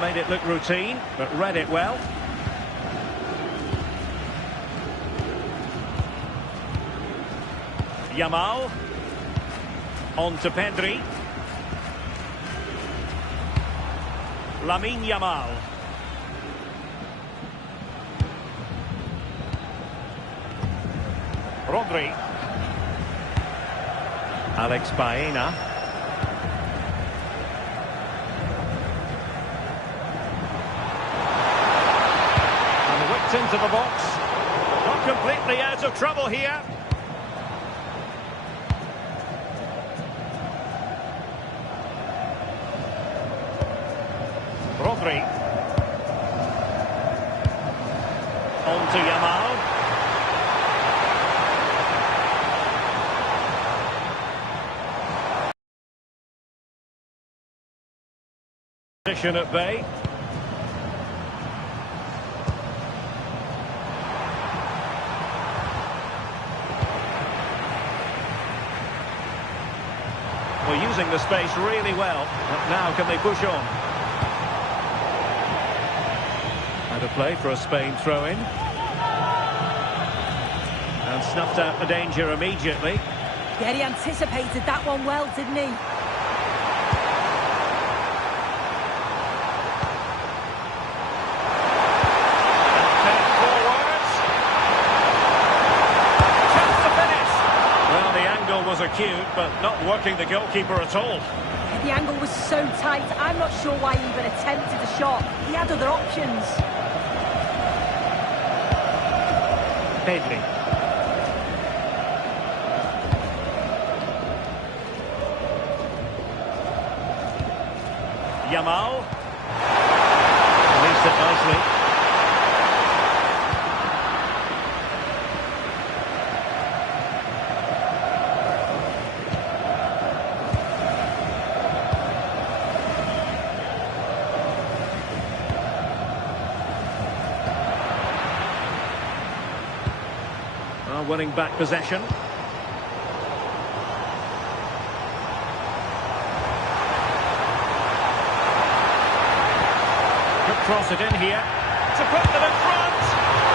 made it look routine, but read it well. Yamal. On to Pedri. Yamal. Rodri. Alex Baena. And whipped into the box. Not completely out of trouble here. Rodri. On to Yamal. Position at bay. We're using the space really well, but now can they push on? And a play for a Spain throw-in. And snuffed out the danger immediately. Yeah, he anticipated that one well, didn't he? Was acute, but not working the goalkeeper at all. The angle was so tight, I'm not sure why he even attempted a shot. He had other options. Pedri. Yamal. Released it nicely. Winning back possession. Could cross it in here to put them in front.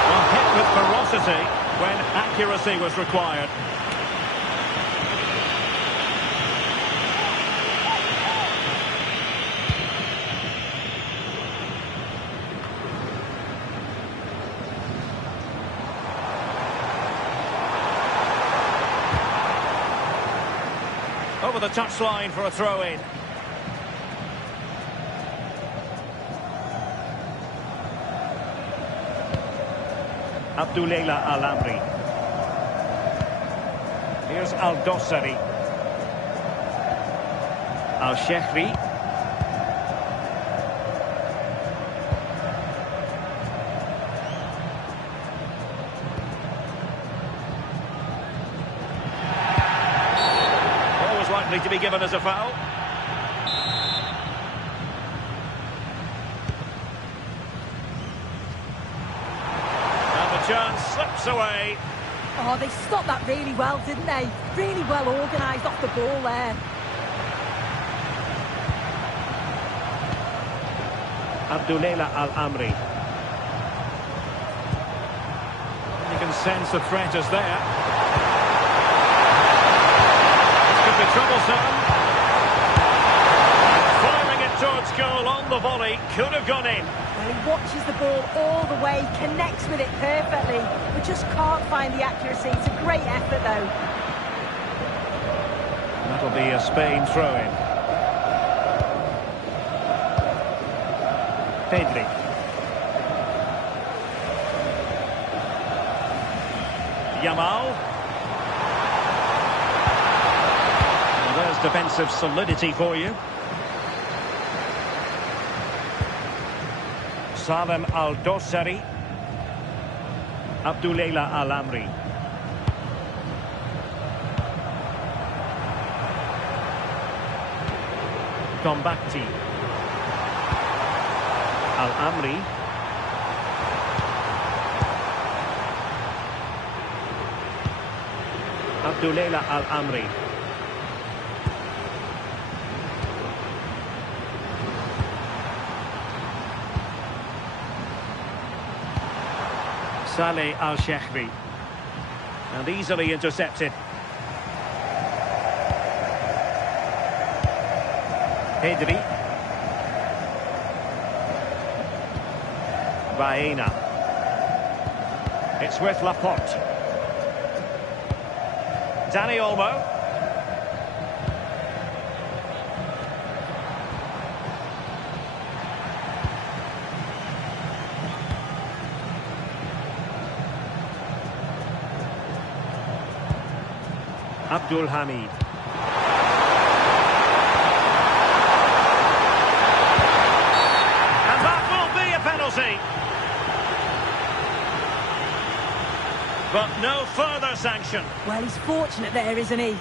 Well, hit with ferocity when accuracy was required. Over the touchline for a throw-in. Abdullah Al-Amri. Here's Al-Dossari. Al-Shehri. Likely to be given as a foul. And the chance slips away. Oh, they stopped that really well, didn't they? Really well organised off the ball there. Abdullah Al-Amri. You can sense the threat is there. Troublesome. Firing it towards goal on the volley. Could have gone in. Well, he watches the ball all the way, connects with it perfectly, but just can't find the accuracy. It's a great effort, though. That'll be a Spain throw-in. Pedri. Yamal. There's defensive solidity for you. Salem Al-Dossari. Abdullah Al-Amri. Tombakti. Al-Amri. Abdullah Al-Amri. Saleh Al-Shehri. And easily intercepted. Pedri. Baena. It's with Laporte. Dani Olmo. Abdul Hamid. And that will be a penalty. But no further sanction. Well, he's fortunate there, isn't he?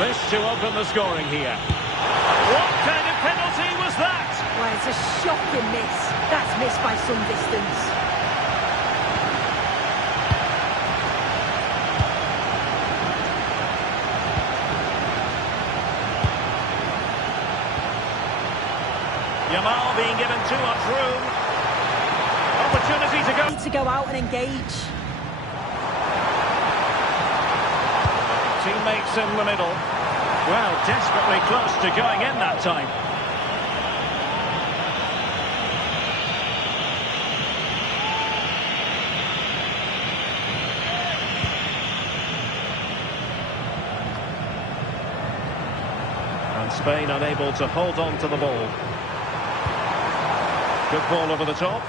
This to open the scoring here. What kind of penalty was that? Well, it's a shocking miss. That's missed by some distance. Yamal being given too much room. Opportunity to go. Need to go out and engage. Teammates in the middle. Well, desperately close to going in that time. And Spain unable to hold on to the ball. Good ball over the top.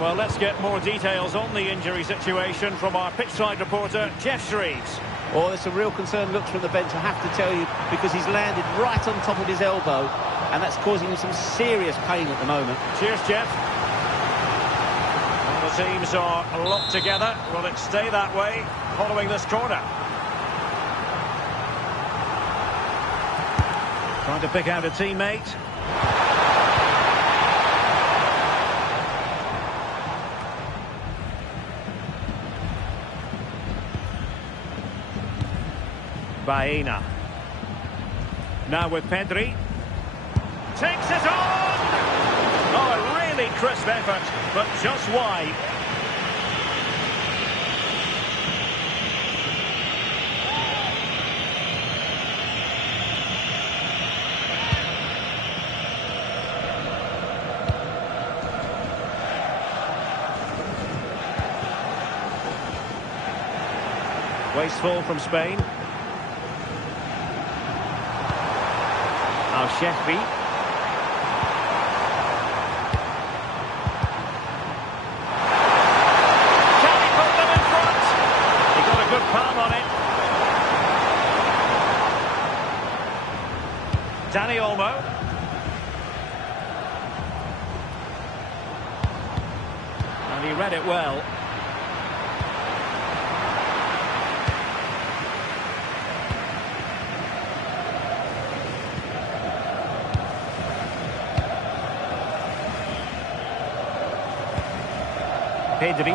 Well, let's get more details on the injury situation from our pitchside reporter, Jeff Shreves. Oh, there's some real concerned looks from the bench, I have to tell you, because he's landed right on top of his elbow, and that's causing him some serious pain at the moment. Cheers, Jeff. Well, the teams are locked together. Will it stay that way following this corner? Trying to pick out a teammate. Baena. Now with Pedri. Takes it on! Oh, a really crisp effort, but just wide. Wasteful from Spain. Al-Shehri. Can he put them in front? He got a good palm on it. Dani Olmo. And he read it well. Pedri.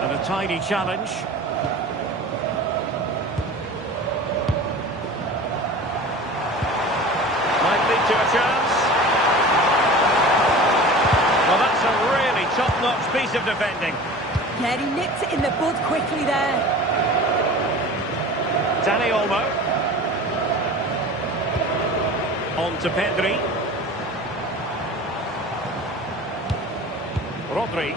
And a tidy challenge. Might lead to a chance. Well, that's a really top-notch piece of defending. Yeah, he nipped it in the bud quickly there. Dani Olmo. On to Pedri. Rodri.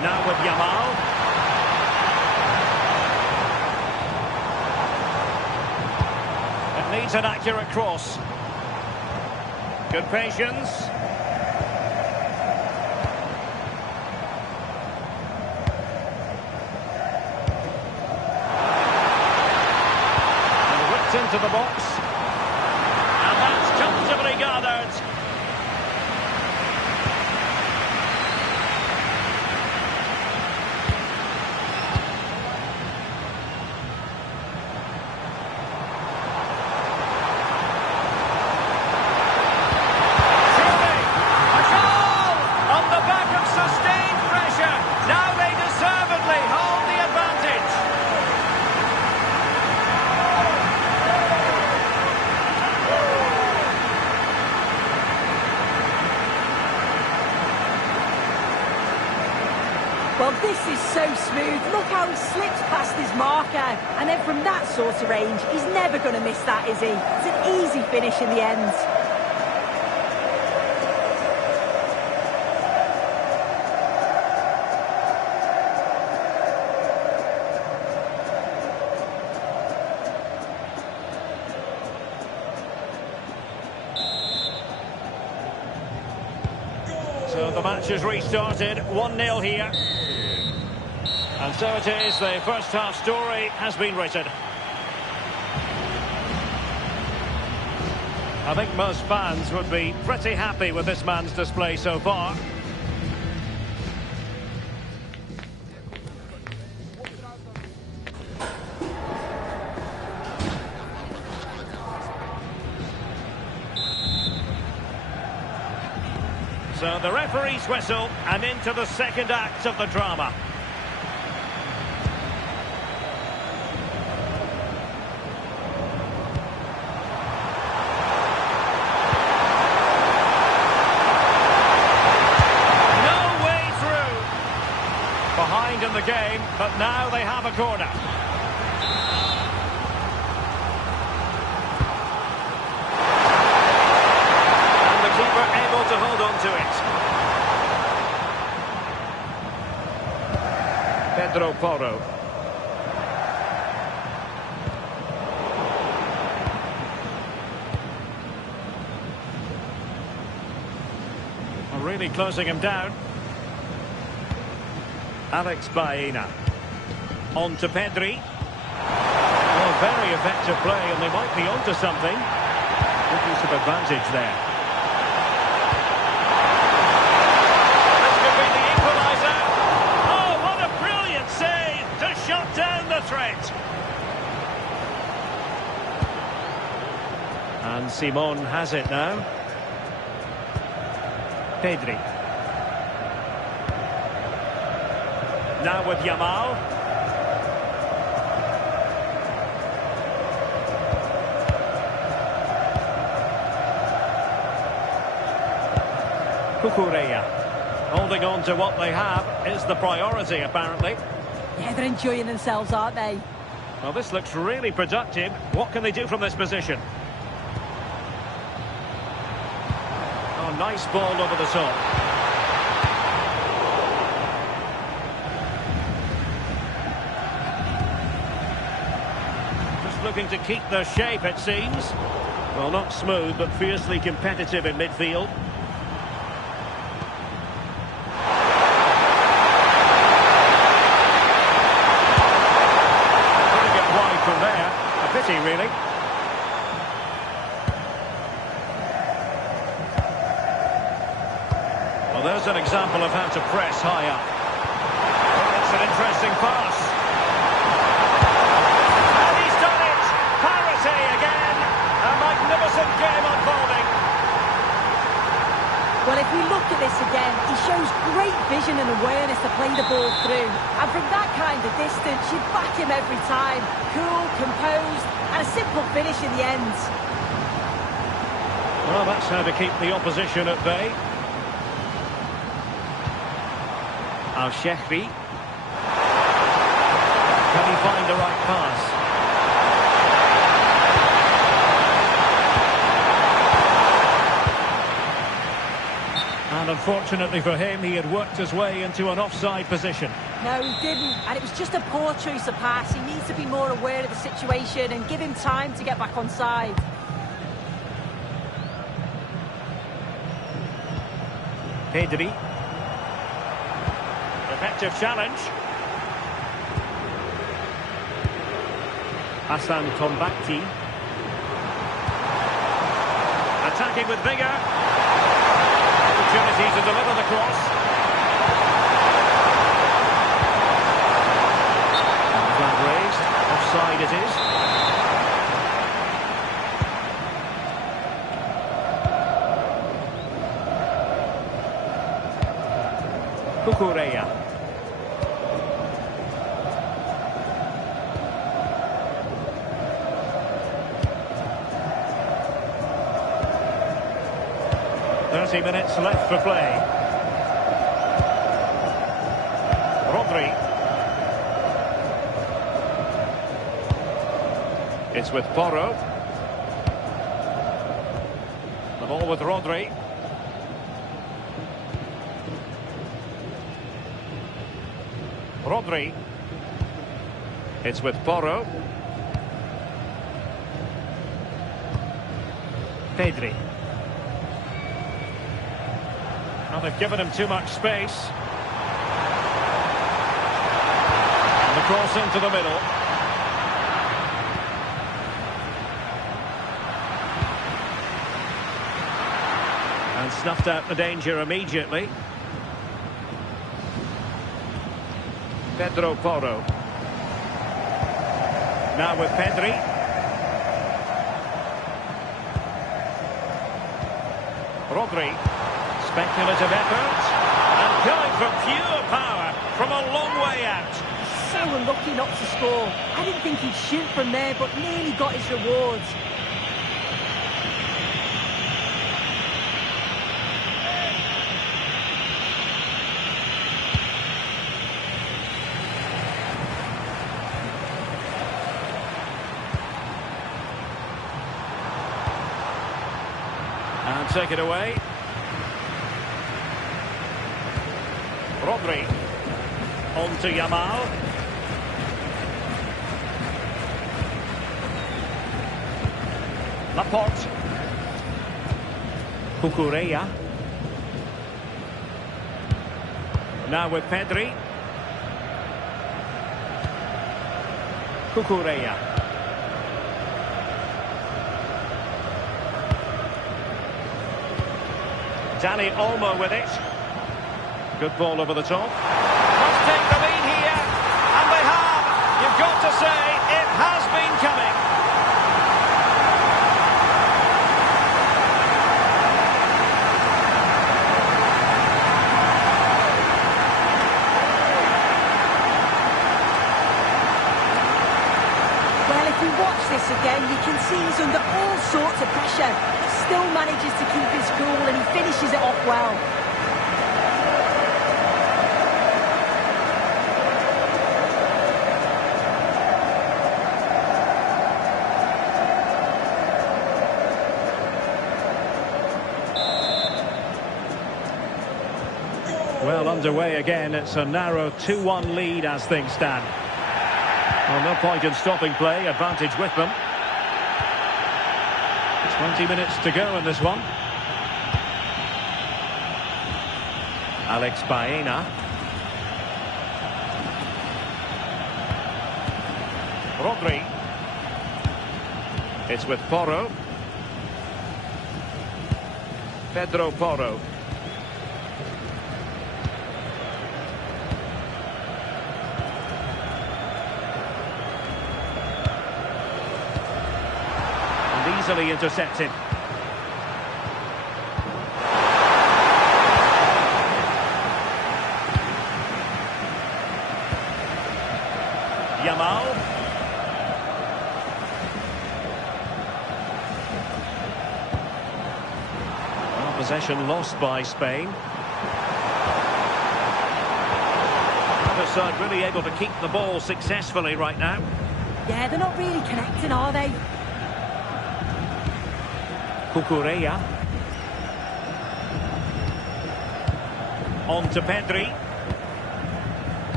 Now with Yamal. It needs an accurate cross. Good patience. And whipped into the box. And that's comfortably gathered. Well, this is so smooth. Look how he slips past his marker. And then from that sort of range, he's never going to miss that, is he? It's an easy finish in the end. So the match has restarted, 1-0 here. And so it is, the first half story has been written. I think most fans would be pretty happy with this man's display so far. So the referee's whistle, and into the second act of the drama. Behind in the game, but now they have a corner. And the keeper able to hold on to it. Pedro Porro. Really closing him down. Alex Baena. On to Pedri. Well, very effective play, and they might be onto something. Good use of advantage there. This could be the equaliser. Oh, what a brilliant save to shut down the threat. And Simon has it now. Pedri. Now with Yamal. Cucurella. Holding on to what they have is the priority, apparently. Yeah, they're enjoying themselves, aren't they? Well, this looks really productive. What can they do from this position? Oh, nice ball over the top. Looking to keep their shape, it seems. Well, not smooth, but fiercely competitive in midfield. Couldn't get wide from there. A pity, really. Well, there's an example of how to press high up. Well, it's an interesting pass. Again, a magnificent game unfolding. Well, if we look at this again, he shows great vision and awareness to play the ball through. And from that kind of distance, you back him every time. Cool, composed, and a simple finish in the end. Well, that's how to keep the opposition at bay. Al-Shehri. Can he find the right pass? And unfortunately for him, he had worked his way into an offside position. No, he didn't, and it was just a poor choice of pass. He needs to be more aware of the situation and give him time to get back onside. Pedri. Effective challenge. Hassan Tombakti. Attacking with vigour. Opportunity to deliver the cross. Flag raised. Offside it is. Cucurella. Minutes left for play. It's with Porro. The ball with Rodri. Rodri. It's with Porro. Pedri. Well, they've given him too much space. And the cross into the middle. And snuffed out the danger immediately. Pedro Porro. Now with Pedri. Rodri. Speculative effort. And going for pure power from a long way out. So unlucky not to score. I didn't think he'd shoot from there, but nearly got his rewards. And take it away. Rodri. On to Yamal. Laporte. Cucurella. Now with Pedri. Cucurella. Dani Olmo with it. Good ball over the top. Must take the lead here. And they have. You've got to say, it has been coming. Well, if you watch this again, you can see he's under all sorts of pressure. He still manages to keep his cool and he finishes it off well. Well, underway again. It's a narrow 2-1 lead as things stand. Well, no point in stopping play. Advantage with them. 20 minutes to go in this one. Alex Baena. Rodri. It's with Porro. Pedro Porro. Easily intercepted. Yamal. Well, possession lost by Spain. Other side really able to keep the ball successfully right now. Yeah, they're not really connecting, are they? Cucurella. On to Pedri.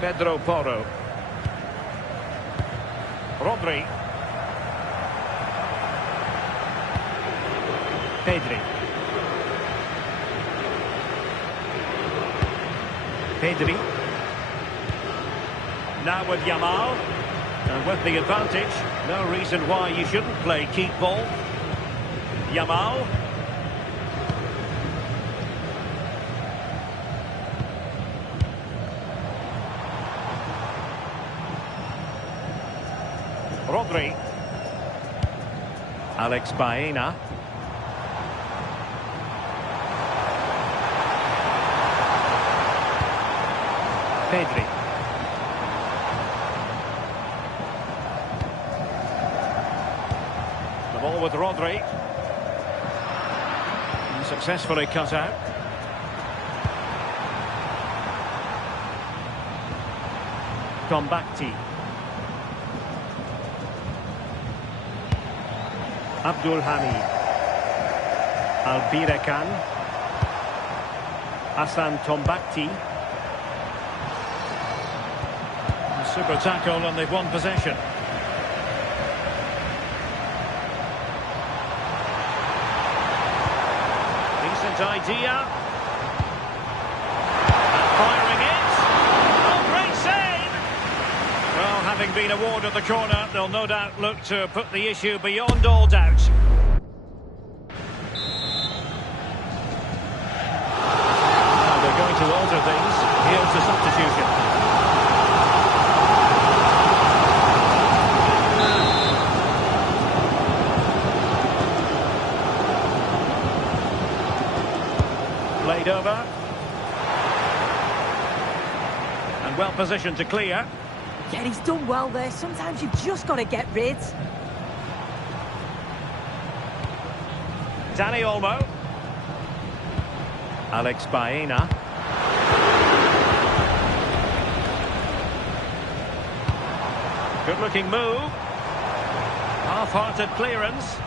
Pedro Porro. Rodri. Pedri. Pedri. Now with Yamal. And with the advantage, no reason why you shouldn't play keep ball. Yamal. Rodri. Alex Baena. Pedri. The ball with Rodri. Successfully cut out. Combacti. Abdul Hamid. Albirekan. Hassan Tombakti. Super tackle and they've won possession. Decent idea. And firing it. Oh, great save! Well, having been awarded the corner, they'll no doubt look to put the issue beyond all doubt. Now they're going to alter things. Here's the substitution. Played over. And well positioned to clear. Yeah, he's done well there. Sometimes you've just got to get rid. Danny Olmo. Alex Baena. Good looking move. Half-hearted clearance.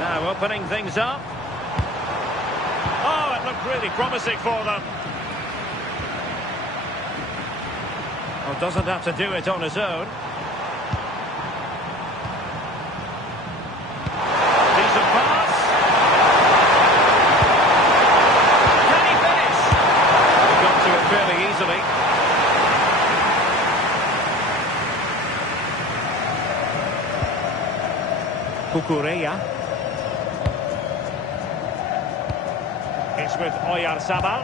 Now opening things up. Oh, it looked really promising for them. Oh, doesn't have to do it on his own. Decent pass. Can he finish? He got to it fairly easily. Kukureya. It's with Oyarzabal.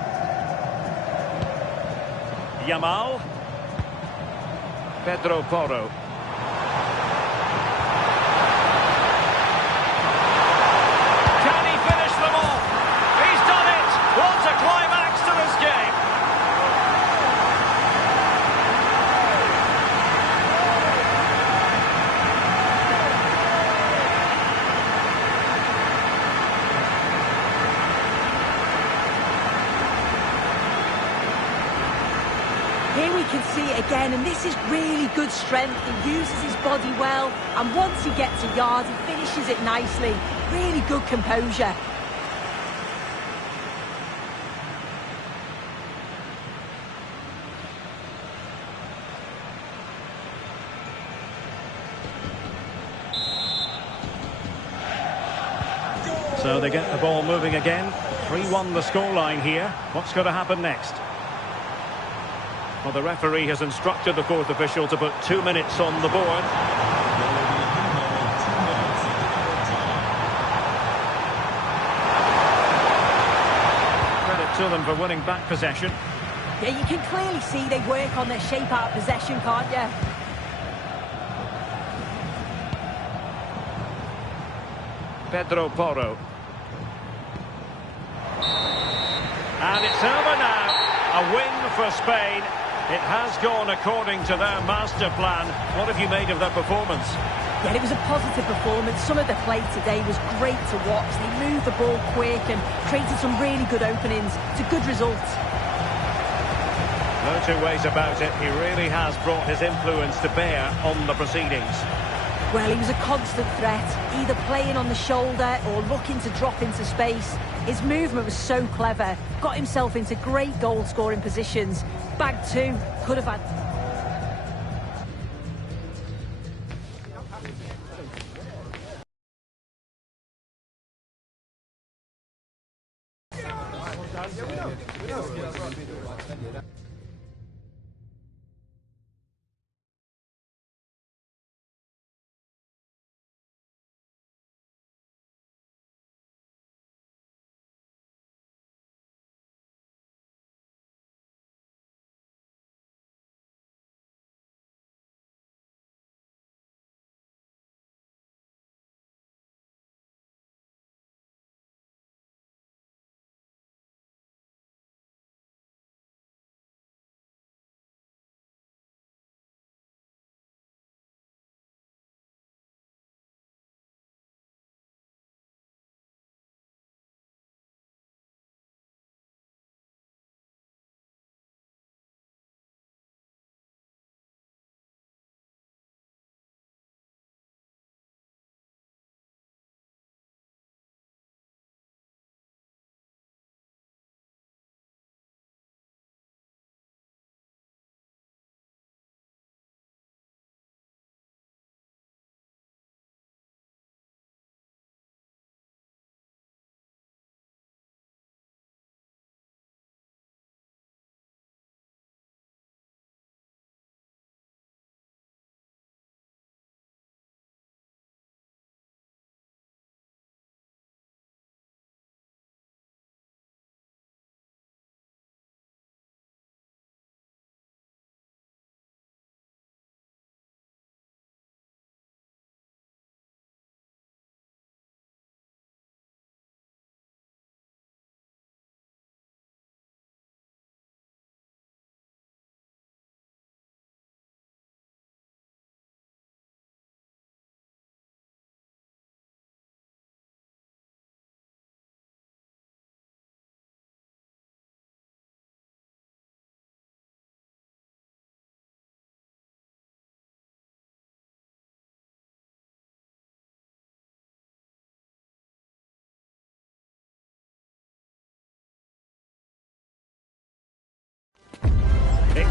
Yamal. Pedro Porro. Can he finish them off? He's done it! What a climax to this game! Here we can see it again, and this is really good strength. He uses his body well, and once he gets a yard, he finishes it nicely. Really good composure. So they get the ball moving again. 3-1 the scoreline here. What's going to happen next? Well, the referee has instructed the fourth official to put 2 minutes on the board. Credit to them for winning back possession. Yeah, you can clearly see they work on their shape out of possession, can't you? Pedro Porro. And it's over now. A win for Spain. It has gone according to their master plan. What have you made of their performance? Yeah, it was a positive performance. Some of the play today was great to watch. They moved the ball quick and created some really good openings. It's a good result. No two ways about it. He really has brought his influence to bear on the proceedings. Well, he was a constant threat, either playing on the shoulder or looking to drop into space. His movement was so clever, got himself into great goal-scoring positions. Bag two, could have had...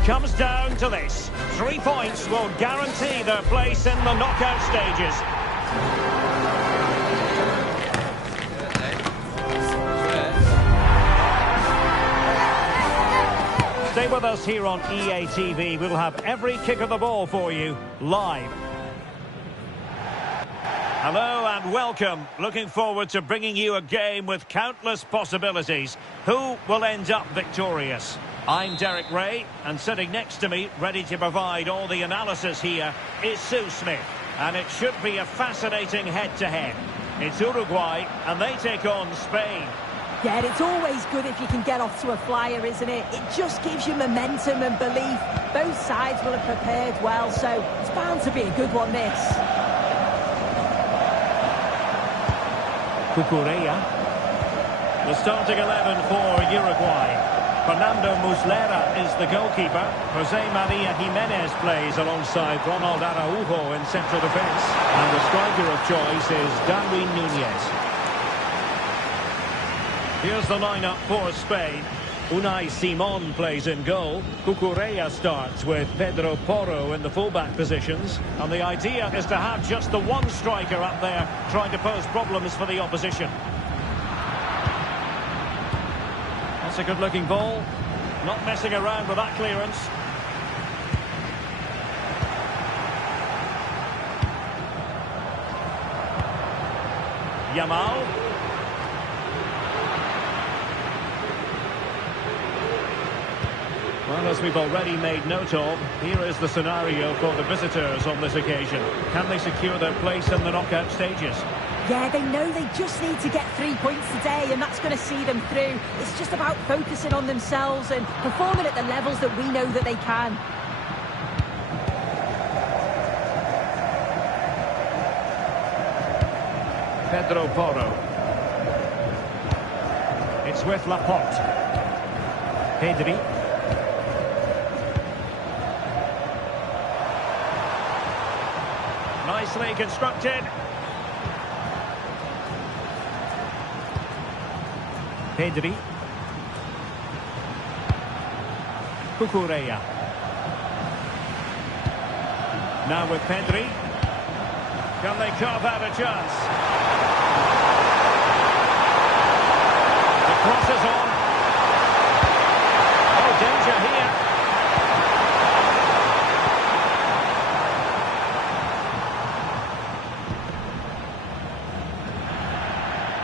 comes down to this. 3 points will guarantee their place in the knockout stages. Stay with us here on EA TV. We'll have every kick of the ball for you live. Hello and welcome. Looking forward to bringing you a game with countless possibilities. Who will end up victorious? I'm Derek Ray, and sitting next to me, ready to provide all the analysis here, is Sue Smith. And it should be a fascinating head-to-head. It's Uruguay, and they take on Spain. Yeah, it's always good if you can get off to a flyer, isn't it? It just gives you momentum and belief. Both sides will have prepared well, so it's bound to be a good one, this. Cucurella. The starting 11 for Uruguay. Fernando Muslera is the goalkeeper. Jose Maria Jimenez plays alongside Ronald Araujo in central defence. And the striker of choice is Darwin Núñez. Here's the lineup for Spain. Unai Simon plays in goal. Cucurella starts with Pedro Porro in the fullback positions. And the idea is to have just the one striker up there trying to pose problems for the opposition. That's a good-looking ball. Not messing around with that clearance. Yamal. Well, as we've already made note of, here is the scenario for the visitors on this occasion. Can they secure their place in the knockout stages? Yeah, they know they just need to get 3 points today, and that's going to see them through. It's just about focusing on themselves and performing at the levels that we know that they can. Pedro Porro. It's with Laporte. Pedri. Nicely constructed. Pedri. Cucurella. Now with Pedri. Can they carve out a chance? The cross is on. Oh, danger here.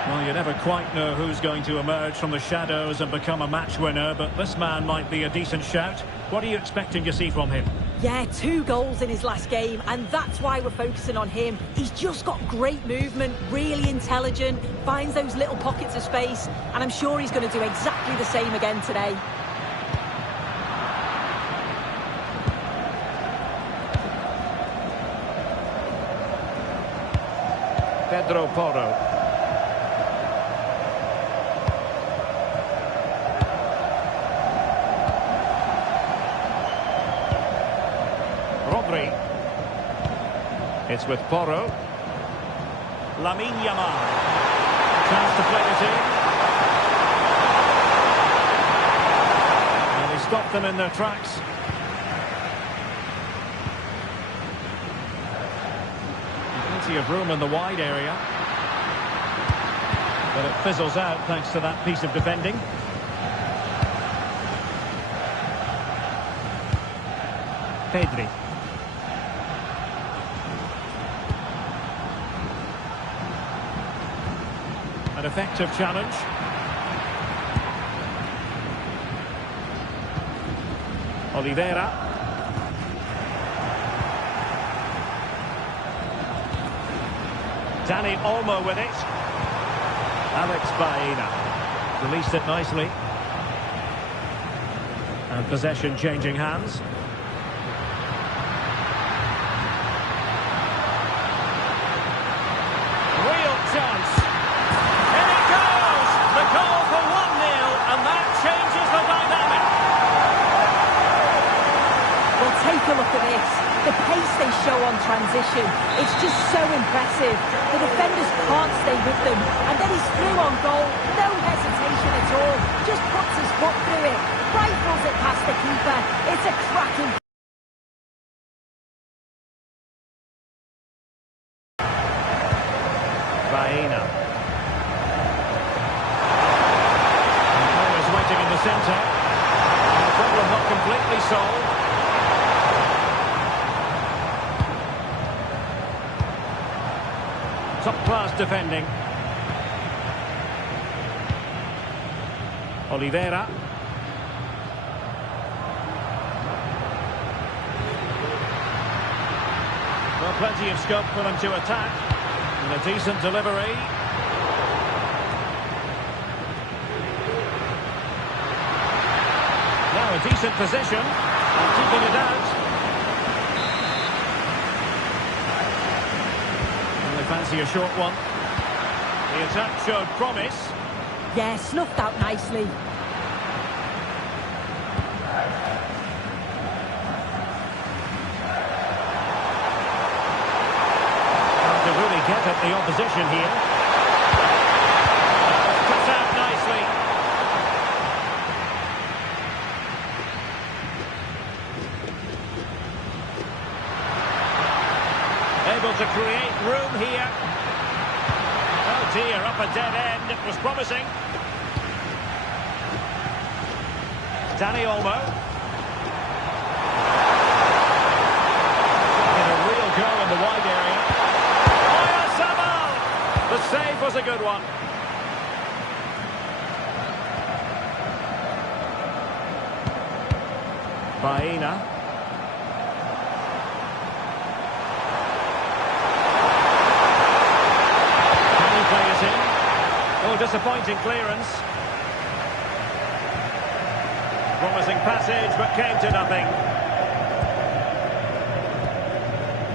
Well, you never quite know who's going to emerge from the shadows and become a match winner, but this man might be a decent shout. What are you expecting to see from him? Yeah, 2 goals in his last game, and that's why we're focusing on him. He's just got great movement, really intelligent, finds those little pockets of space, and I'm sure he's going to do exactly the same again today. Pedro Porro. It's with Porro. Lamine Yamal. Chance to play it in. And he stopped them in their tracks. Plenty of room in the wide area. But it fizzles out thanks to that piece of defending. Pedri. An effective challenge. Oliveira. Dani Olmo with it. Alex Baena. Released it nicely. And possession changing hands. Real chance. Goal for 1-0, and that changes the dynamic. Well, take a look at this. The pace they show on transition. position. It's just so impressive. The defenders can't stay with them. And then he's through on goal. No hesitation at all. Just puts his foot through it. Rifles it past the keeper. It's a cracking... Baena. And players waiting in the centre. The problem not completely solved. Top-class defending. Oliveira. Well, plenty of scope for them to attack. And a decent delivery. Now a decent position. And keeping it out. Fancy a short one. The attack showed promise. Yeah, snuffed out nicely. To really get at the opposition here. Cut out nicely. Able to create room here. Oh dear, up a dead end. It was promising. Danny Olmo. Getting a real go in the wide area. The save was a good one. Baena. Can he play it in? Oh, disappointing clearance. Promising passage, but came to nothing.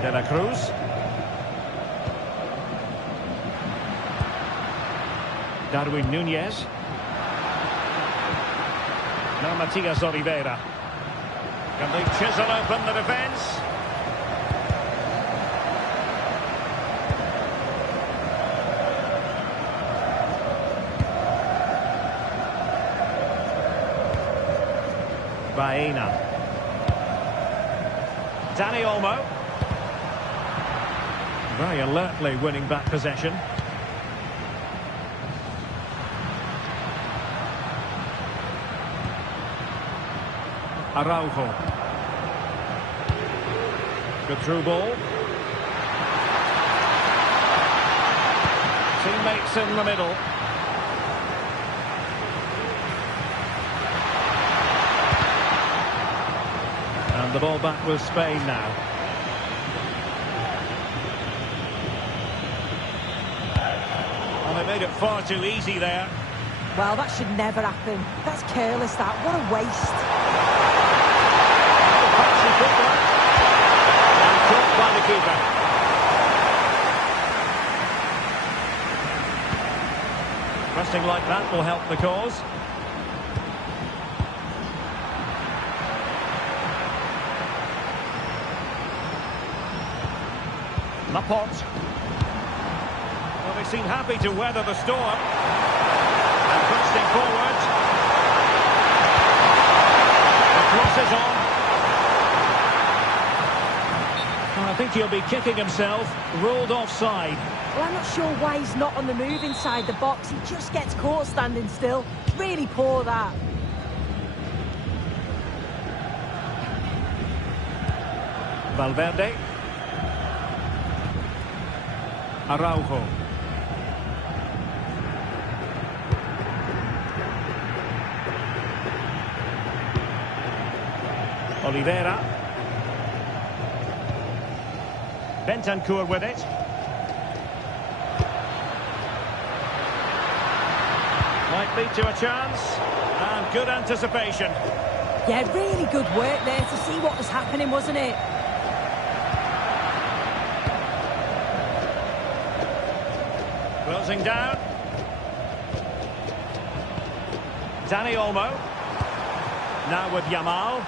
De la Cruz. Darwin Núñez. Now Matias Oliveira. Can they chisel open the defence? Baena. Danny Olmo. Very alertly winning back possession. Araujo. Good through ball. Teammates in the middle. And the ball back with Spain now. Well, they made it far too easy there. Well, that should never happen. That's careless, that. What a waste. And caught by the keeper. Pressing like that will help the cause. Laporte. Well, they seem happy to weather the storm. And bursting forward. The cross is on. I think he'll be kicking himself. Ruled offside. Well, I'm not sure why he's not on the move inside the box. He just gets caught standing still. Really poor, that. Valverde. Araujo. Oliveira. Bentancur with it. Might lead to a chance. And good anticipation. Yeah, really good work there to see what was happening, wasn't it? Closing down. Danny Olmo. Now with Yamal.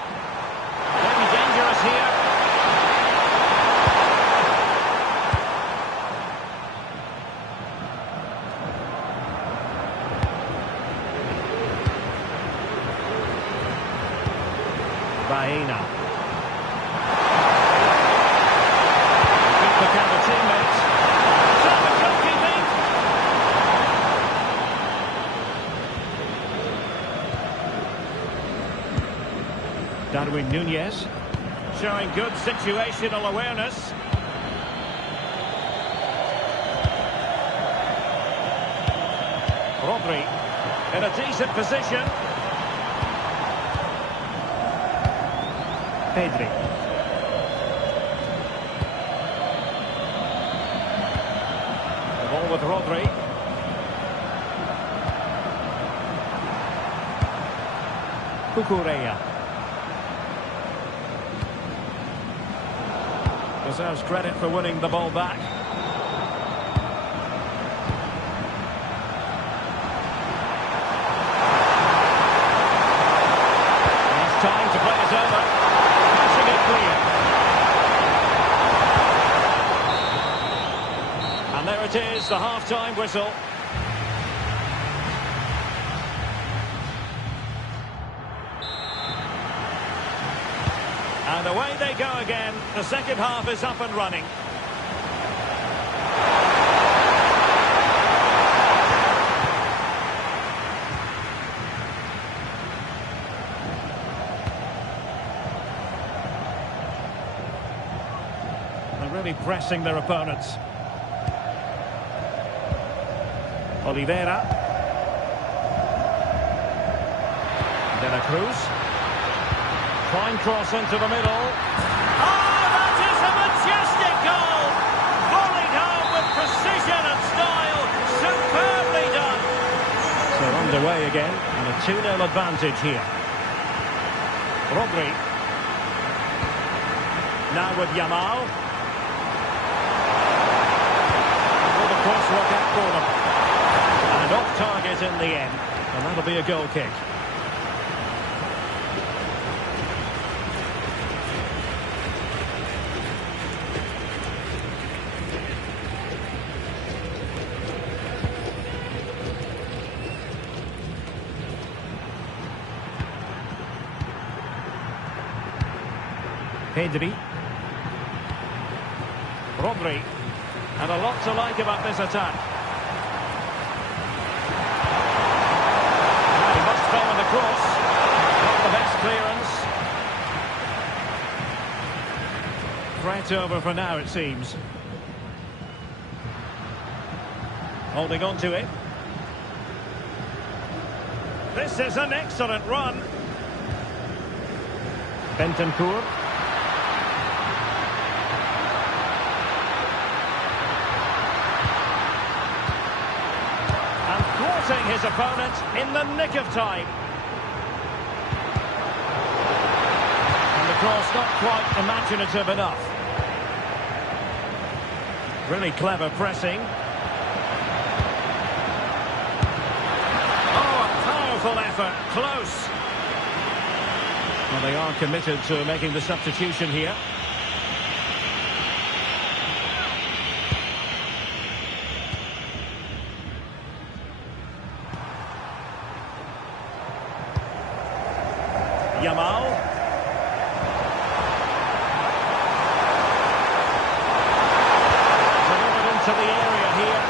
Maybe dangerous here. Darwin Núñez. Showing good situational awareness. Rodri in a decent position. Pedri. The ball with Rodri. Cucurella. Deserves credit for winning the ball back. It's time to play it over. Catching it clear. And there it is, the half-time whistle. And away they go again. The second half is up and running. They're really pressing their opponents. Oliveira. De la Cruz. Fine cross into the middle. Oh, that is a majestic goal! Volleyed home with precision and style. Superbly done. So underway again, and a 2-0 advantage here. Rodri. Now with Yamal. With a crosswalk out for them. And off target in the end. And that'll be a goal kick. Pedri. Rodri. And a lot to like about this attack. Now he must go with the cross. Not the best clearance. Threat over for now, it seems. Holding on to it. This is an excellent run. Bentancur. His opponent in the nick of time. And the cross not quite imaginative enough. Really clever pressing. Oh, a powerful effort. Close. Well, they are committed to making the substitution here. Yamal. Delivered into the area here.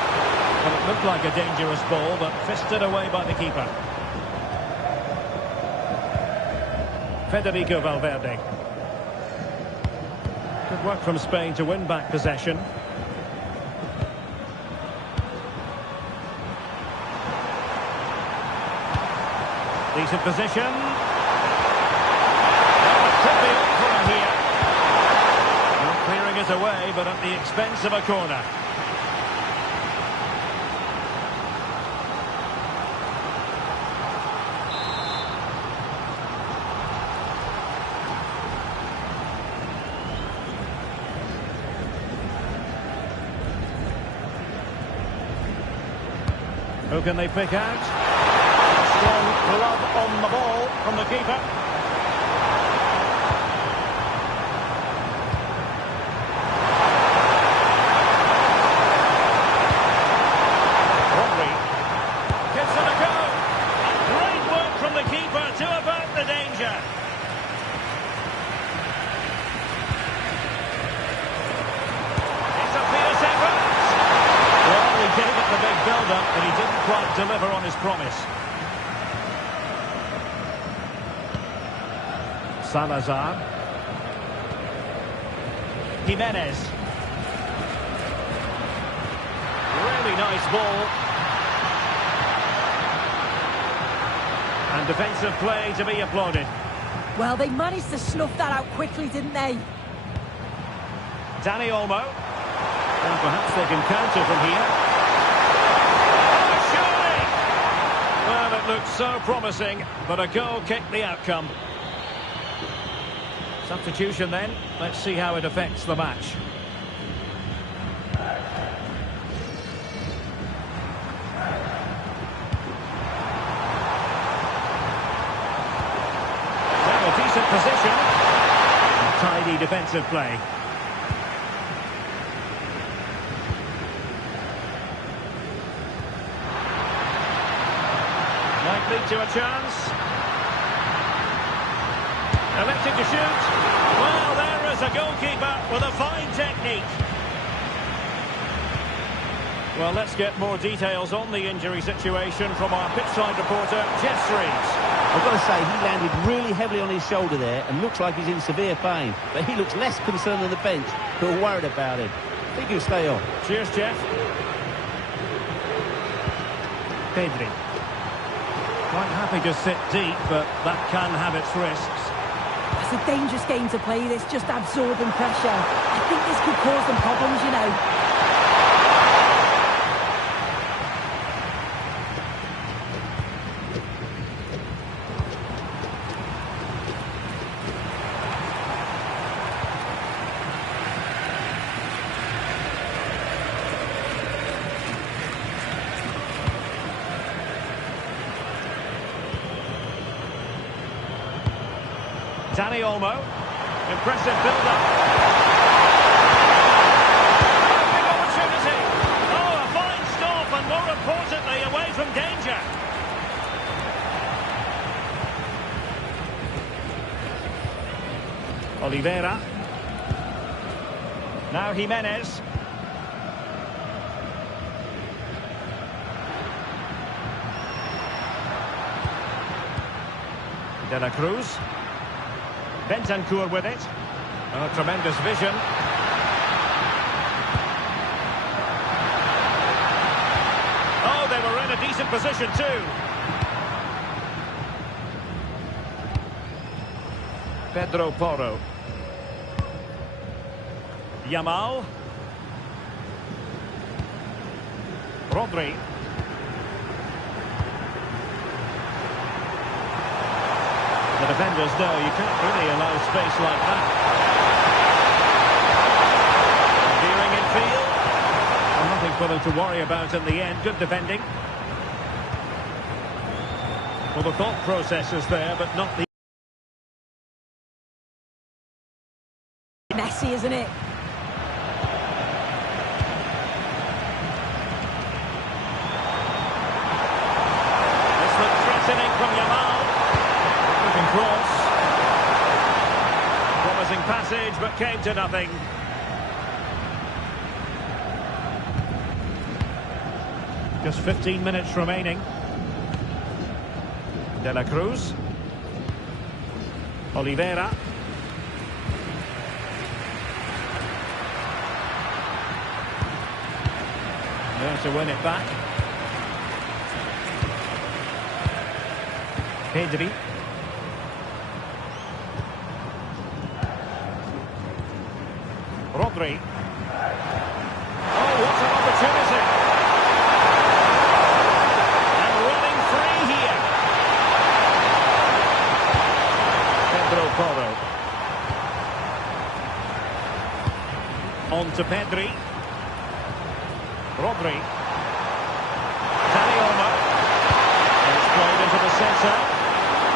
Well, it looked like a dangerous ball, but fisted away by the keeper. Federico Valverde. Good work from Spain to win back possession. Decent position. Could be up for him here. Not clearing it away, but at the expense of a corner. Who can they pick out? Strong glove on the ball from the keeper. But he didn't quite deliver on his promise. Salazar. Jimenez. Really nice ball. And defensive play to be applauded. Well, they managed to snuff that out quickly, didn't they? Danny Olmo. And perhaps they can counter from here. Oh, surely! Well, it looked so promising, but a goal kicked the outcome. Substitution then. Let's see how it affects the match. Well, a decent position. Tidy defensive play. Might lead to a chance. Elected to shoot. Well, there is a goalkeeper with a fine technique. Well, let's get more details on the injury situation from our pitchside reporter, Jeff Reeves. I've got to say, he landed really heavily on his shoulder there and looks like he's in severe pain. But he looks less concerned than the bench, who are worried about him. I think he'll stay on. Cheers, Jeff. Pedri. Quite happy to sit deep, but that can have its risks. It's a dangerous game to play this, just absorbing pressure. I think this could cause them problems, you know. Danny Olmo. Impressive build-up. Big opportunity. Oh, a fine stop, and more importantly, away from danger. Oliveira. Now Jimenez. De la Cruz. Bentancur with it. Oh, tremendous vision. Oh, they were in a decent position too. Pedro Porro. Yamal. Rodri. The defenders know you can't really allow space like that. Veering in field. Well, nothing for them to worry about in the end. Good defending. Well, the thought process is there, but not the... Messy, isn't it? This looks threatening from Yamal. Cross. Promising passage, but came to nothing. Just 15 minutes remaining. De la Cruz. Oliveira. There to win it back. Pedri. Rodri. Oh, what an opportunity. And running free here. Pedro Porro. On to Pedri. Rodri. Danny Olmo. It's played into the centre.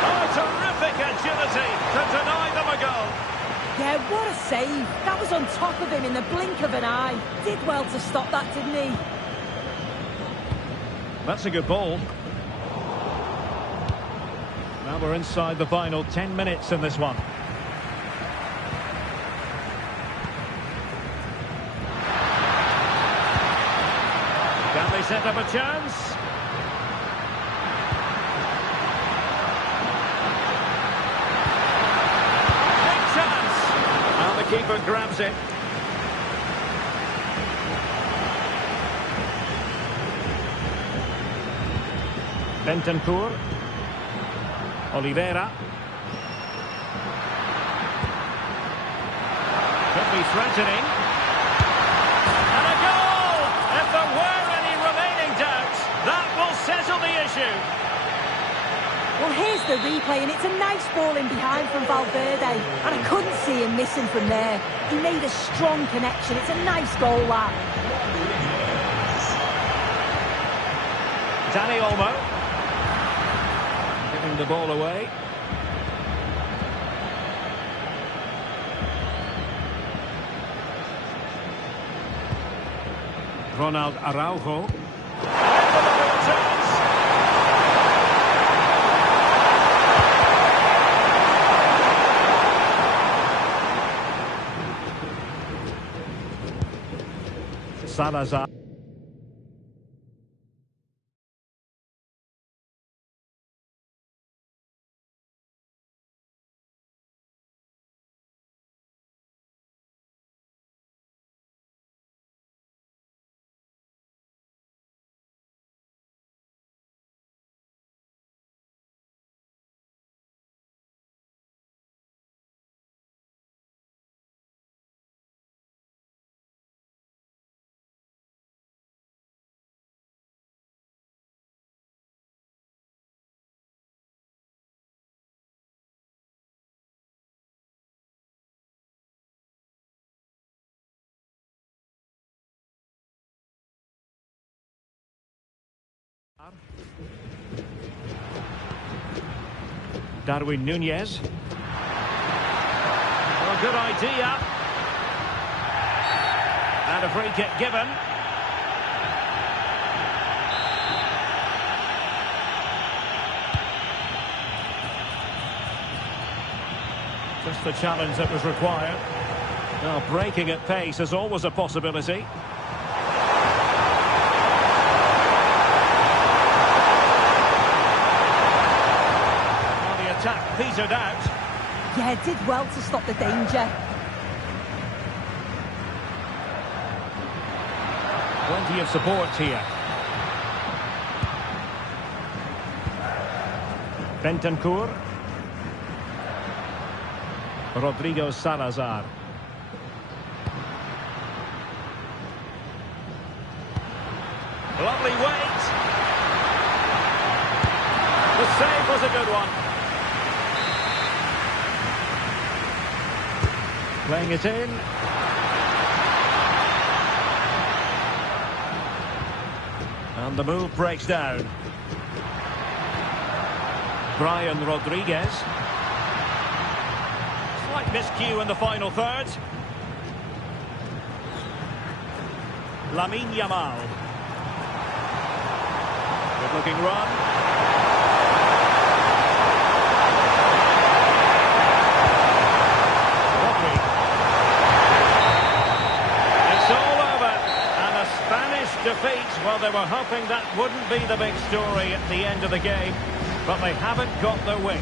Oh, terrific agility to deny them a goal. Yeah, what a save. That was on top of him in the blink of an eye. Did well to stop that, didn't he? That's a good ball. Now we're inside the final 10 minutes in this one. Can they set up a chance? keeper grabs it. Bentancur. Oliveira. Could be threatening. And a goal! If there were any remaining doubts, that will settle the issue. Well, here's the replay, and it's a nice ball in behind from Valverde. And I couldn't see him missing from there. He made a strong connection. It's a nice goal, that. Danny Olmo. Giving the ball away. Ronald Araujo. Salazar. Darwin Núñez. Well, good idea. And a free kick given. Just the challenge that was required. Now, breaking at pace is always a possibility. Attack petered out. Yeah, did well to stop the danger. Plenty of support here. Bentancur. Rodrigo Salazar. Lovely weight. The save was a good one. Playing it in. And the move breaks down. Brian Rodriguez. Slight miscue in the final third. Lamine Yamal. Good looking run. Defeat, well, they were hoping that wouldn't be the big story at the end of the game, but they haven't got their wish.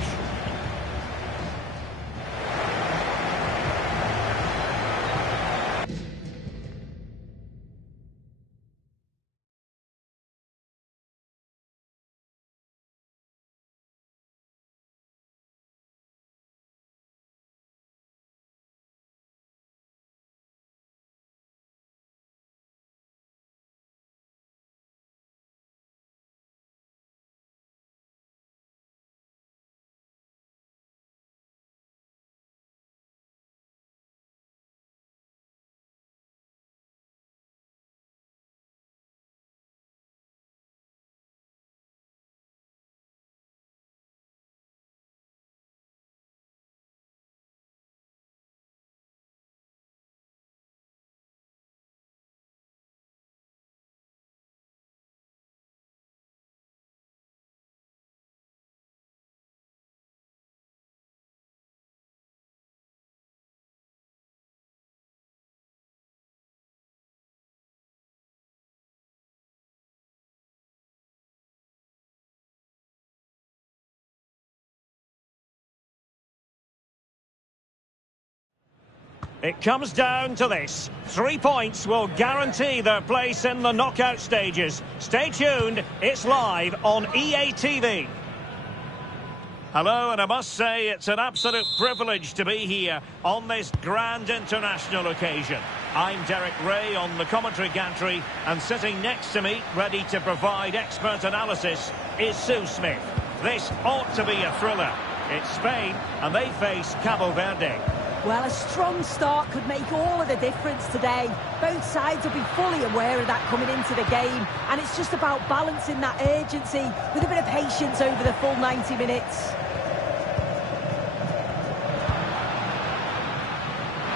It comes down to this. 3 points will guarantee their place in the knockout stages. Stay tuned, it's live on EA TV. Hello, and I must say it's an absolute privilege to be here on this grand international occasion. I'm Derek Ray on the commentary gantry, and sitting next to me, ready to provide expert analysis, is Sue Smith. This ought to be a thriller. It's Spain, and they face Cabo Verde. Well, a strong start could make all of the difference today. Both sides will be fully aware of that coming into the game, and it's just about balancing that urgency with a bit of patience over the full 90 minutes.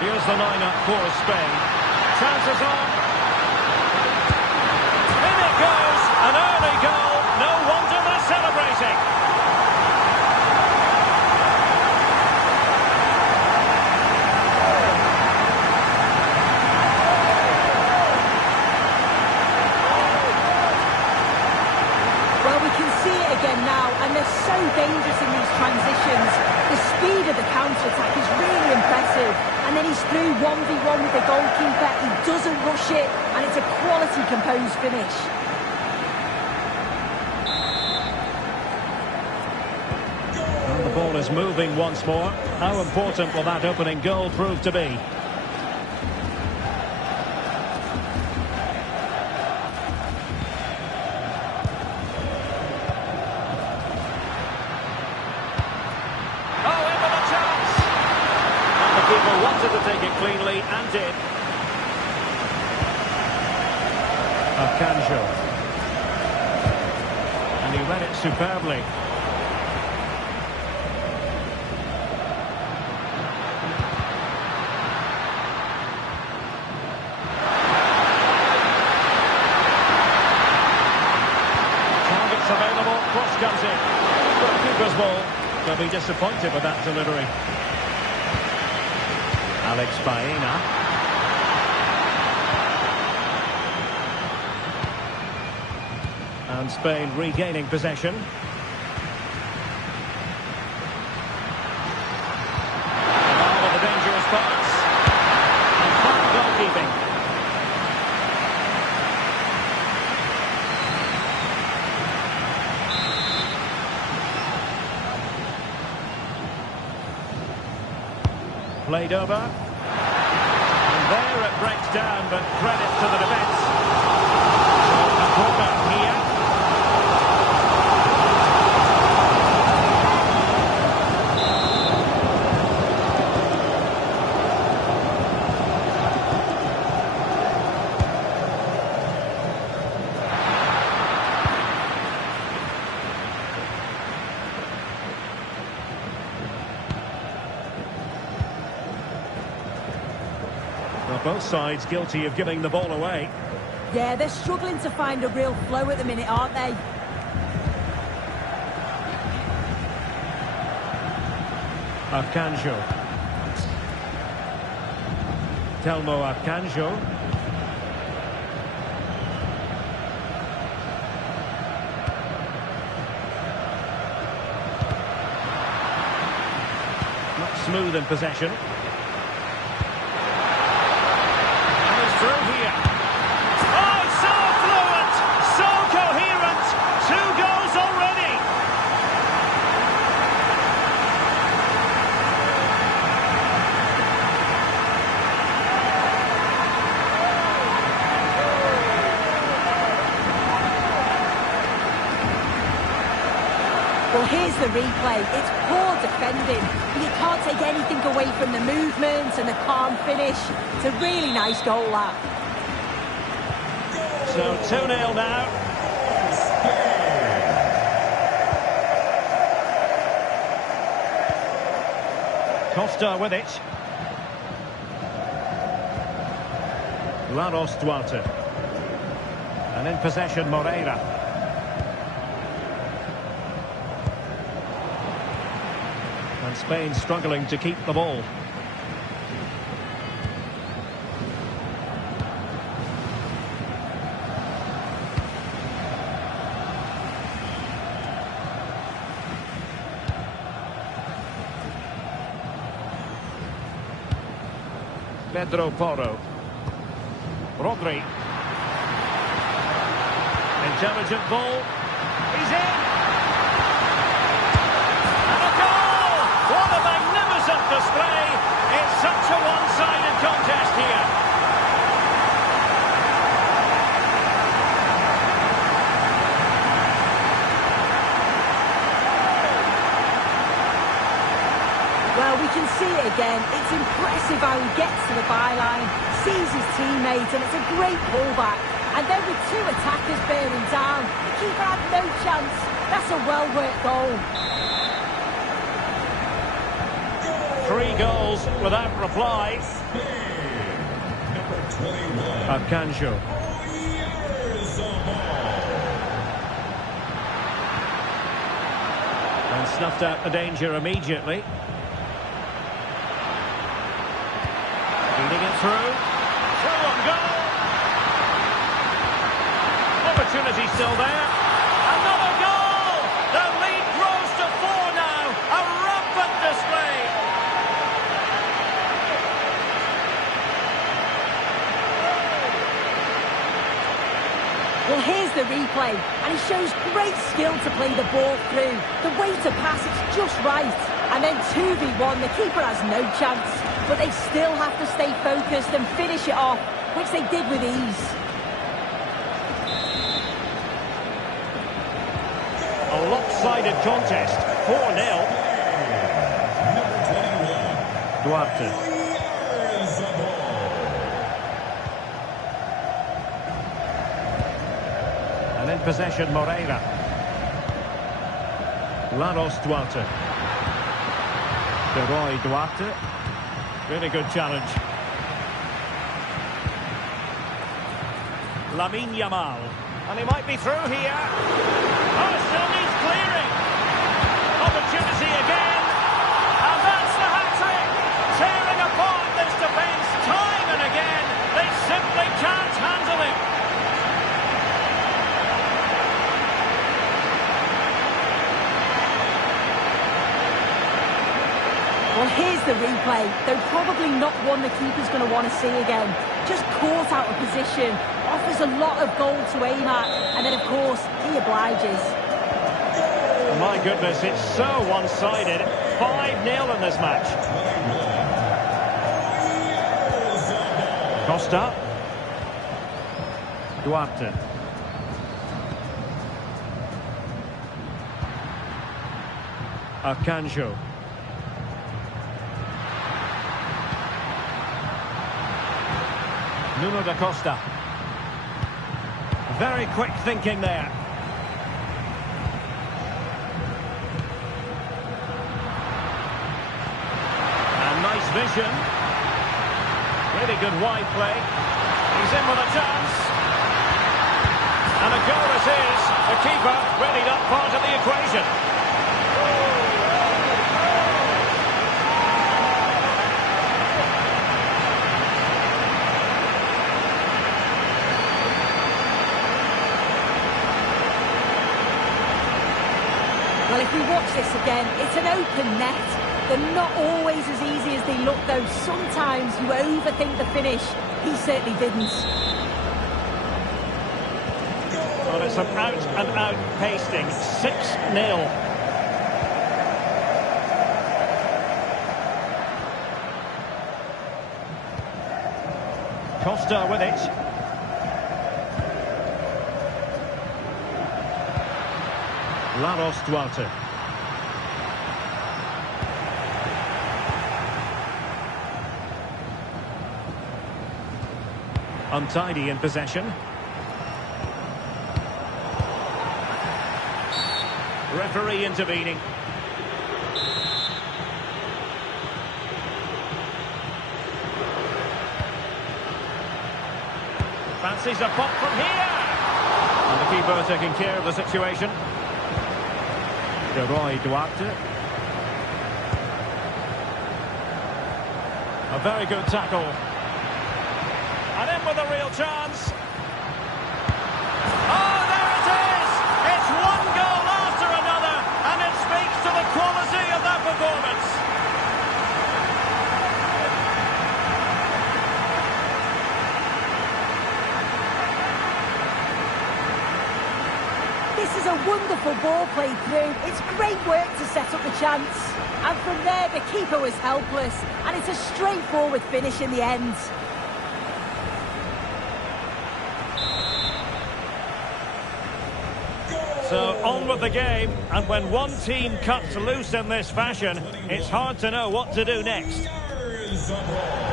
Here's the lineup for Spain. Chances on. In it goes, an early goal. No wonder they're celebrating. Well, we can see it again now, and they're so dangerous in these transitions. The speed of the counter-attack is really impressive. And then he's through 1v1 with the goalkeeper. He doesn't rush it, and it's a quality composed finish. And the ball is moving once more. How important will that opening goal prove to be? People wanted to take it cleanly and did. Arcanjo. And he read it superbly. Targets available, cross comes in. But Cooper's ball. They'll be disappointed with that delivery. Alex Baena. And Spain regaining possession. All of the dangerous parts. And fine goalkeeping. Played over. And there it breaks down, but credit to the defence. So a corner here. Both sides guilty of giving the ball away. Yeah, they're struggling to find a real flow at the minute, aren't they? Arcanjo. Telmo Arcanjo. Not smooth in possession. Through here. Oh, so fluent, so coherent. 2 goals already. Well, here's the replay. It's poor defending. You can't take anything away from the movement and the calm finish. It's a really nice goal, that. So 2-0 now. Costa with it. Laros Duarte. And in possession, Moreira. And Spain struggling to keep the ball. Pedro Porro. Rodri. Intelligent ball. He's in! And a goal! What a magnificent display! It's such a one-sided contest here. Well, we can see it again. It's impressive how he gets to the byline, sees his teammates, and it's a great pullback. And then with two attackers bearing down, the keeper had no chance. That's a well-worked goal. 3 goals without reply. Akanjo. And snuffed out the danger immediately. Feeding it through. Through on goal. Opportunity still there. Another goal! The lead grows to 4 now. A rampant display. Well, here's the replay, and he shows great skill to play the ball through. The way to pass is just right. And then 2v1, the keeper has no chance. But they still have to stay focused and finish it off, which they did with ease. A lopsided contest, 4-0. Duarte. And in possession, Moreira. Laros Duarte. Roy Duarte. Really good challenge. Lamine Yamal. And he might be through here. Oh, still needs clearing. Opportunity again. And that's the hat-trick. Tearing apart this defence time and again. They simply can't handle him. Well, here's the replay, though probably not one the keeper's going to want to see again. Just caught out of position, offers a lot of goal to aim at, and then, of course, he obliges. My goodness, it's so one-sided. 5-0 in this match. Costa. Duarte. Akanjo. Nuno da Costa. Very quick thinking there. And nice vision. Really good wide play. He's in with a chance. And a goal it is. The keeper really not part of the equation. Well, if we watch this again, it's an open net. They're not always as easy as they look, though. Sometimes you overthink the finish. He certainly didn't. Well, it's an out-and-out pasting. 6-0. Costa with it. Laros Duarte. Untidy in possession. Referee intervening. Fancies a pop from here. And the keeper taking care of the situation. Roy Duarte. A very good tackle. And in with a real chance. Oh, there it is! It's one goal after another, and it speaks to the quality of that performance. This is a wonderful ball played through. It's great work to set up the chance. And from there, the keeper was helpless. And it's a straightforward finish in the end. So on with the game, and when one team cuts loose in this fashion, it's hard to know what to do next.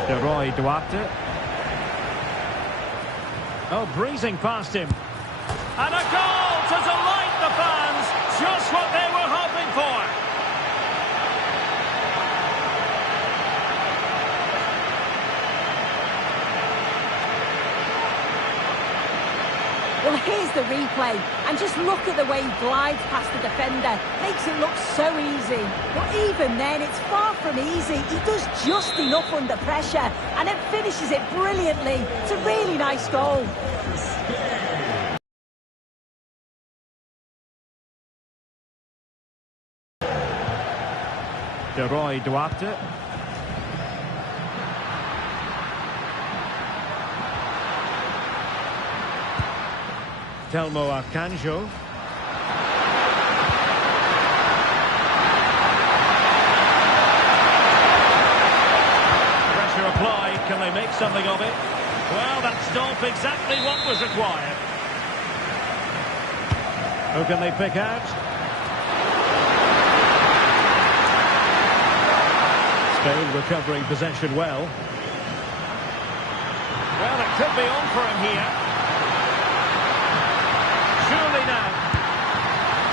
Duarte. Oh, breezing past him. And a goal to delight the fans. Just what they were hoping for. Well, here's the replay, and just look at the way he glides past the defender. Makes it look so easy. But even then, it's far from easy. He does just enough under pressure, and then finishes it brilliantly. It's a really nice goal. Duarte. Telmo Akanjo. Pressure applied. Can they make something of it? Well, that stop exactly what was required. Who can they pick out? Spain recovering possession well. Well, it could be on for him here. Surely now.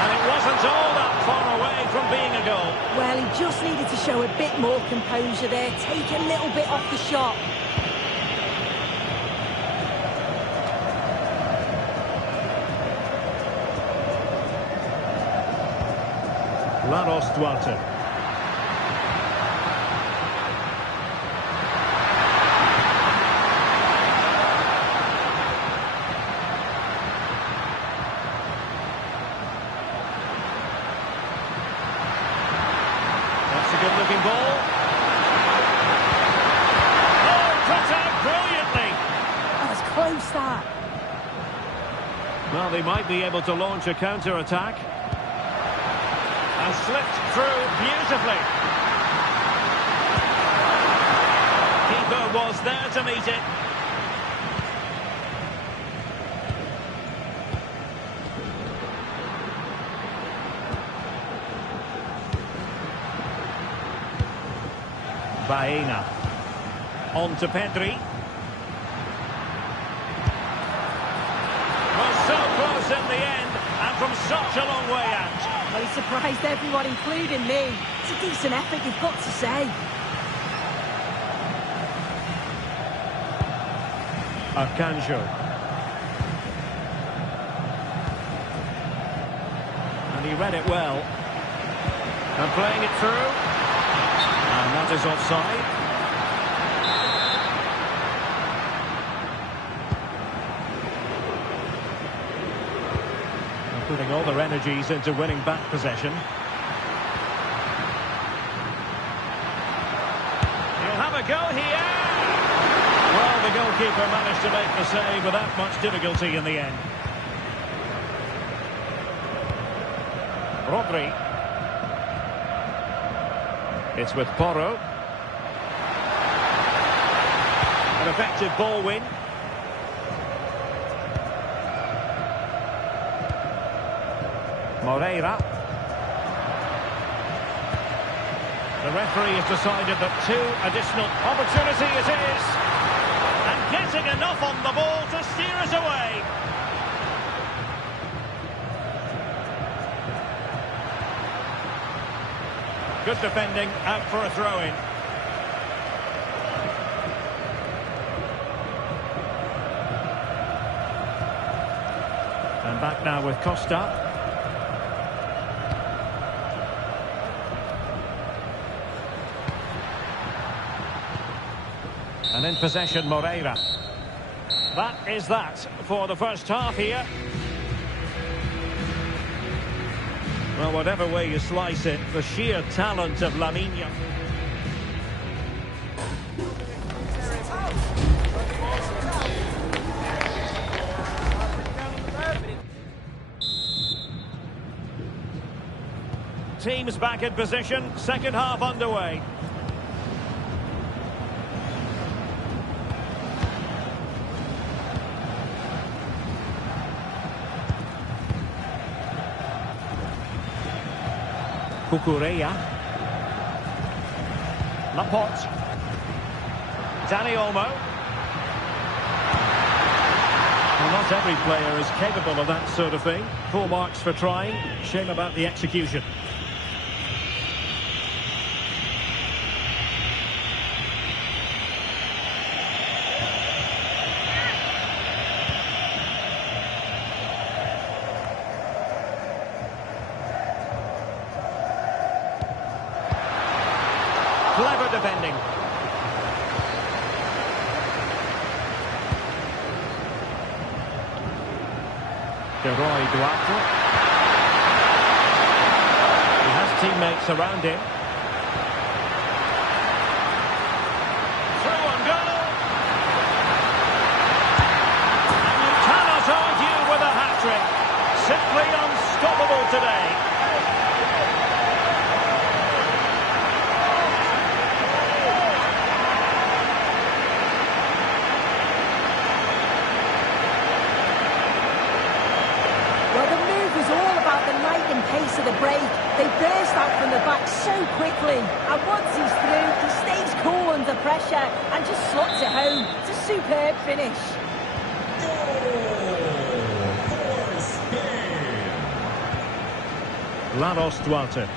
And it wasn't all that far away from being a goal. Well, he just needed to show a bit more composure there. Take a little bit off the shot. Duarte. Good-looking ball. Oh, cut out brilliantly. That was close, that. Well, they might be able to launch a counter-attack. And slipped through beautifully. Keeper was there to meet it. Baena. On to Pedri. Was so close in the end, and from such a long way out. Well, he surprised everyone, including me. It's a decent effort, you've got to say. Akanjo. And he read it well. And playing it through. And that is offside. And putting all their energies into winning back possession. He'll have a go here. Well, the goalkeeper managed to make the save without much difficulty in the end. Rodri. It's with Porro. An effective ball win. Moreira. The referee has decided that 2 additional opportunity it is. And getting enough on the ball to steer us away. Good defending, out for a throw-in. And back now with Costa. And in possession, Moreira. That is that for the first half here. Well, whatever way you slice it, the sheer talent of Lamine. Both teams back in position. Second half underway. Kukureya. Laporte. Danny Olmo. Well, not every player is capable of that sort of thing. 4 marks for trying. Shame about the execution. Clever defending. Duarte. He has teammates around him. Through on goal. And you cannot argue with a hat-trick. Simply unstoppable today. Pace of the break, they burst out from the back so quickly, and once he's through, he stays cool under pressure and just slots it home. It's a superb finish. Laros Duarte.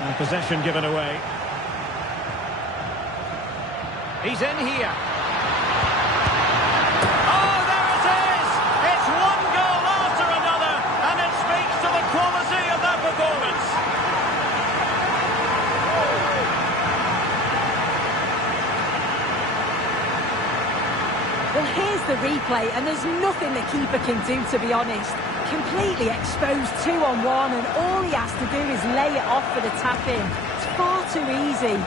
And possession given away. He's in here. Well, here's the replay, and there's nothing the keeper can do, to be honest. Completely exposed 2-on-1, and all he has to do is lay it off for the tap-in. It's far too easy.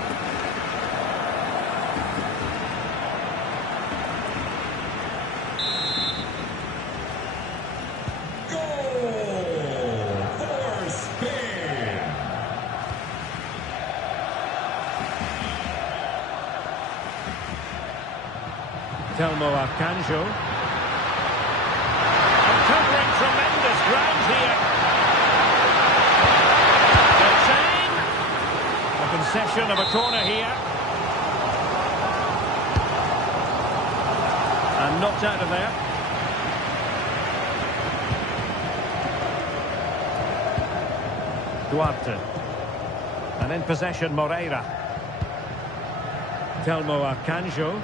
Telmo Arcanjo. And covering tremendous ground here. Insane. A concession of a corner here. And knocked out of there. Duarte. And in possession, Moreira. Telmo Arcanjo.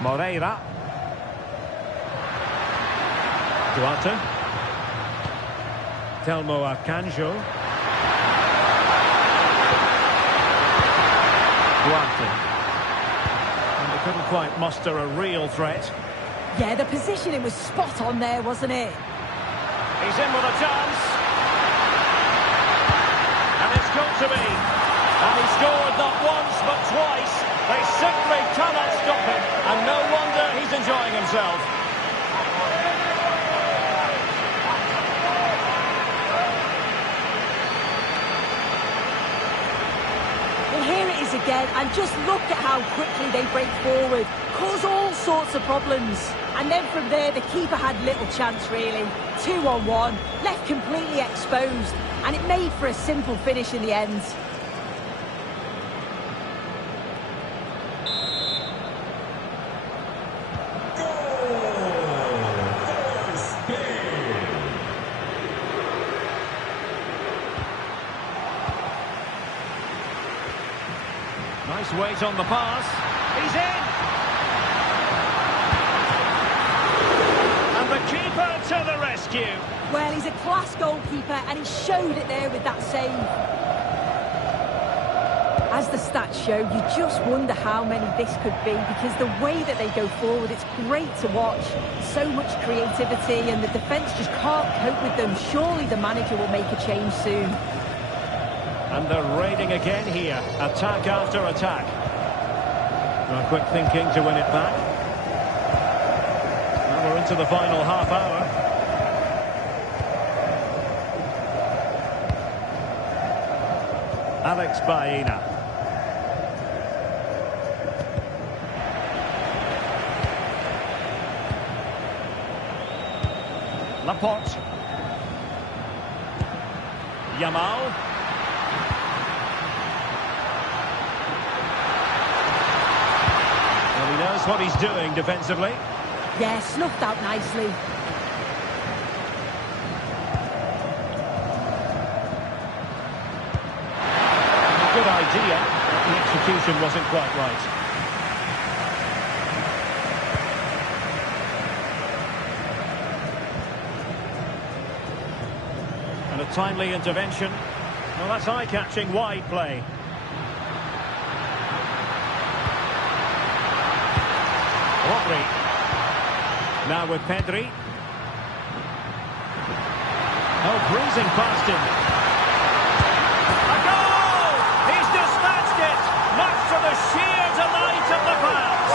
Moreira. Duarte. Telmo Arcanjo. Duarte. And they couldn't quite muster a real threat. Yeah, the positioning was spot on there, wasn't it? He's in with a chance. And it's got to be. And he scored not once but twice. They simply cannot stop him, and no wonder he's enjoying himself. Well, here it is again, and just look at how quickly they break forward, cause all sorts of problems. And then from there, the keeper had little chance, really. 2-on-1, left completely exposed, and it made for a simple finish in the end. Nice weight on the pass. He's in! And the keeper to the rescue. Well, he's a class goalkeeper, and he showed it there with that save. As the stats show, you just wonder how many this could be, because the way that they go forward, it's great to watch. So much creativity, and the defence just can't cope with them. Surely the manager will make a change soon. And they're raiding again here. Attack after attack. Well, quick thinking to win it back. Now we're into the final half hour. Alex Baena. Laporte. Yamal. Well, he knows what he's doing defensively. Yeah, snuffed out nicely. A good idea, but the execution wasn't quite right. And a timely intervention. Well, that's eye-catching wide play. Rodri. Now with Pedri. Oh, breezing past him. A goal! He's dispatched it! Much to the sheer delight of the fans.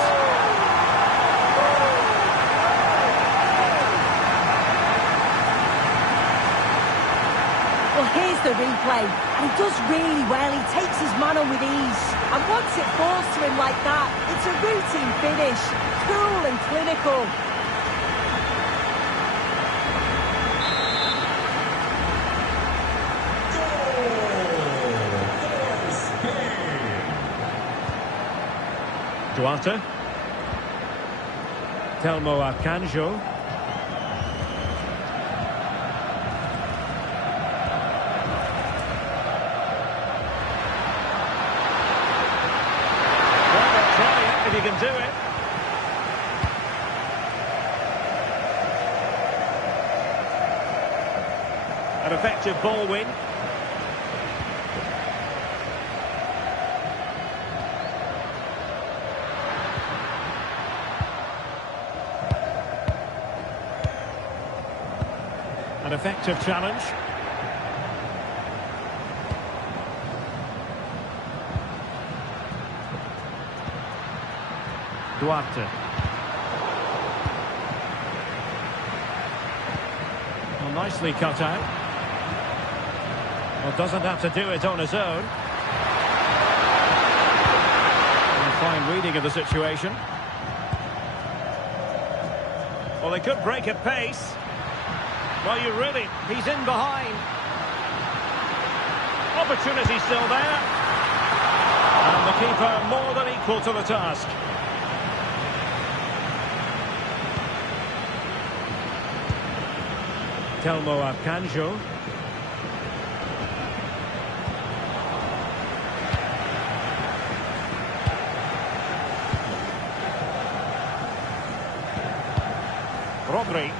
Well, here's the replay, and he does really well. He takes his man on with ease, and once it falls to him like that, it's a routine finish, cool and clinical. Duarte. Telmo Akanjo. If he can do it. An effective ball win. An effective challenge. Duarte. Well, nicely cut out. Well, doesn't have to do it on his own. And fine reading of the situation. Well, they could break at pace. Well, he's in behind. Opportunity still there. And the keeper more than equal to the task. Telmo Akanjo. Rodri.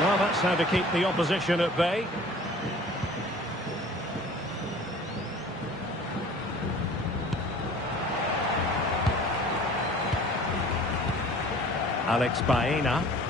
Well, that's how to keep the opposition at bay. Alex Baena.